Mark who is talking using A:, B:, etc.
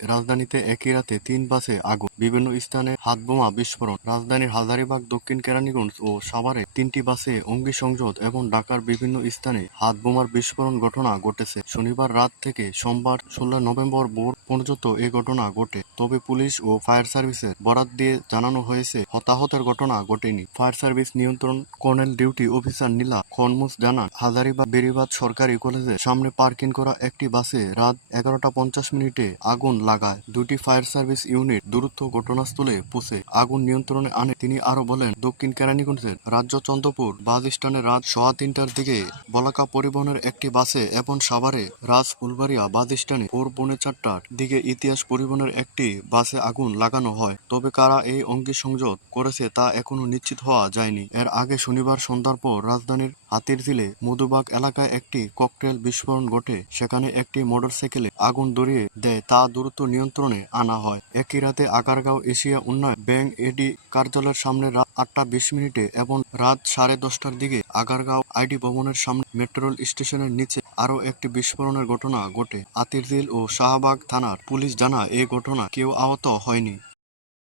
A: রাজধানীতে একই রাতে তিন বাসে আগুন। বিভিন্ন স্থানে হাতবোমা বিস্ফোরণ। রাজধানীর হাজারিবাগ, দক্ষিণ কেরানীগঞ্জ ও সাভারে তিনটি বাসে অঙ্গি সংযোগ এবং ঢাকার বিভিন্ন স্থানে হাতবোমার বিস্ফোরণ ঘটনা ঘটেছে। শনিবার রাত থেকে সোমবার ষোলো নভেম্বর ভোর পর্যন্ত এ ঘটনা ঘটে। তবে পুলিশ ও ফায়ার সার্ভিসের বরাত দিয়ে জানানো হয়েছে, হতাহতের ঘটনা ঘটেনি। ফায়ার সার্ভিস নিয়ন্ত্রণ কর্নেল ডিউটি অফিসার নীলা খনমুস জানান, হাজারীবাগ বেরিবাদ সরকারি কলেজের সামনে পার্কিং করা একটি বাসে রাত এগারোটা পঞ্চাশ মিনিটে আগুন লাগায়। দুটি ফায়ার সার্ভিস ইউনিট দ্রুত ঘটনাস্থলে পৌঁছে আগুন নিয়ন্ত্রণে আনে। তিনি আরও বলেন, দক্ষিণ কেরানীগঞ্জের রাজ্য চন্দ্রপুর বাস স্ট্যান্ডে রাত সোয়া তিনটার দিকে বলাকা পরিবহনের একটি বাসে এবং সাভারে রাজ ফুলবাড়িয়া বাস স্ট্যান্ডে ভোর পৌনে চারটার দিকে ইতিহাস পরিবহনের একটি বাসে আগুন লাগানো হয়। তবে কারা এই অগ্নিসংযোগ করেছে তা এখনও নিশ্চিত হওয়া যায়নি। এর আগে শনিবার সন্ধ্যার পর রাজধানীর হাতিরঝিলে মধুবাগ এলাকায় একটি ককটেল বিস্ফোরণ ঘটে। সেখানে একটি মোটরসাইকেলে আগুন ধরিয়ে দেয়। তা দ্রুত নিয়ন্ত্রণে আনা হয়। একই রাতে আগারগাঁও এশিয়া উন্নয়ন ব্যাংক এডি কার্যালয়ের সামনে রাত আটটা বিশ মিনিটে এবং রাত সাড়ে দশটার দিকে আগারগাঁও আইডি ভবনের সামনে মেট্রোল স্টেশনের নিচে আরও একটি বিস্ফোরণের ঘটনা ঘটে। আতিরদিল ও শাহবাগ থানার পুলিশ জানা এই ঘটনা কেউ আহত হয়নি।